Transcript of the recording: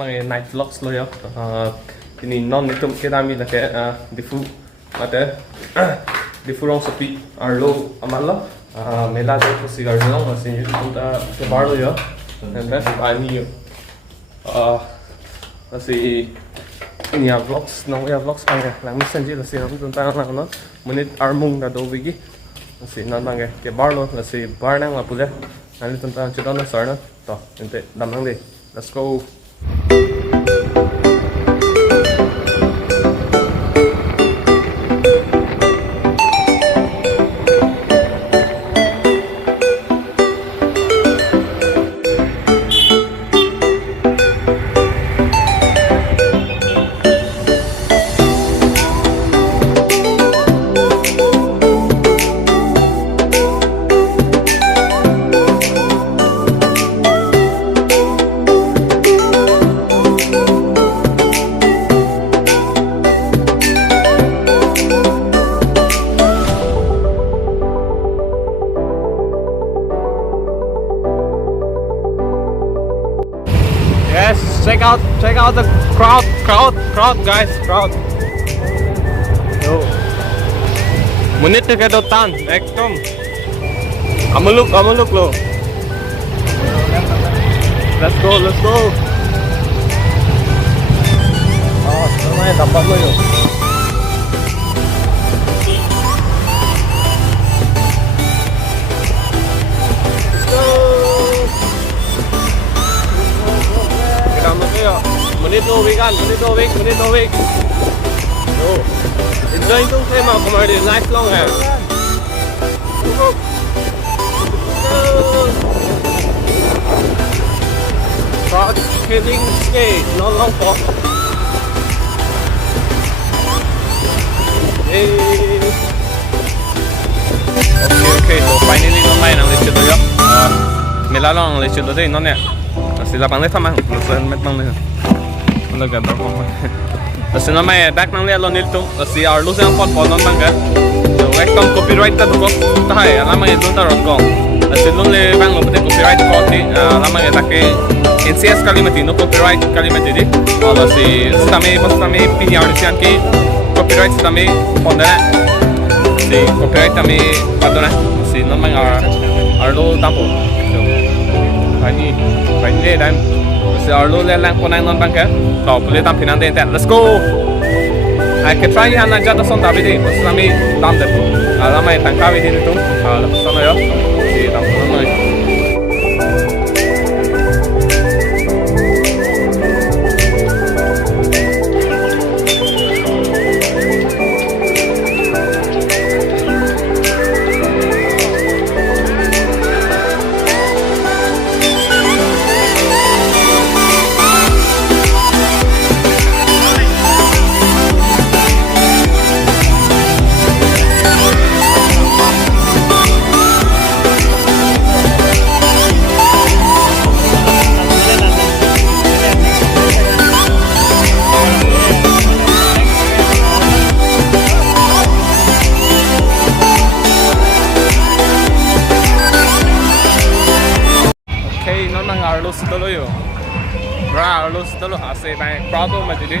mga night vlogs lo yo. Ini non nitum kita mi la ke DIPHU mate DIPHU rong sepi arlo amalo. Mela de pusi garno assim kita ke barlo yo. And then ani assim ini ya vlogs nong ya vlogs ang lang mission ji la si ram tun ta lang no. Menit armung da do bigi. Assim non bang ke barlo la si bar nang la pule. Nanti tentang cerita nak sarna, toh nanti damang deh. Let's go. Check out the crowd guys, crowd. Yo. Menit ke dotan, ekdom. Amaluk lo. Let's go. Oh, namanya tampak lo yo. Menit dua week. Oh, enjoy itu saya mau kemarin nice long ya. Crowd killing skate, no long for. Okay, so finally non main ang lecture tu ya. Mela long lecture tu non ya. Sila pang leta mang, lusan met mang leta. Look at that one. Kasi na may back nang lelo nito. Kasi our losing pot non bang ka. So ekdom copyright ta dugo. Tahay alam ang idon ta ron ko. Kasi nung le bang lo pati copyright ko ti alam ang itake NCS kalimati no copyright kalimati di. Wala si stami pinyar ni siyan ki copyright stami pondera. Si copyright kami padona. Si non mang our lo tampo. So Pani dan si Arlo lelang ponang non bangka. Tahu boleh tam pinan deh. Let's go. Kita try yang aja tu son tapi deh. Pasal kami tam deh. Alamai tangkawi ini tu. Sana ya. Si tam sana. Arlos dulu yo, Arlos dulu hasil banyak problem aja deh,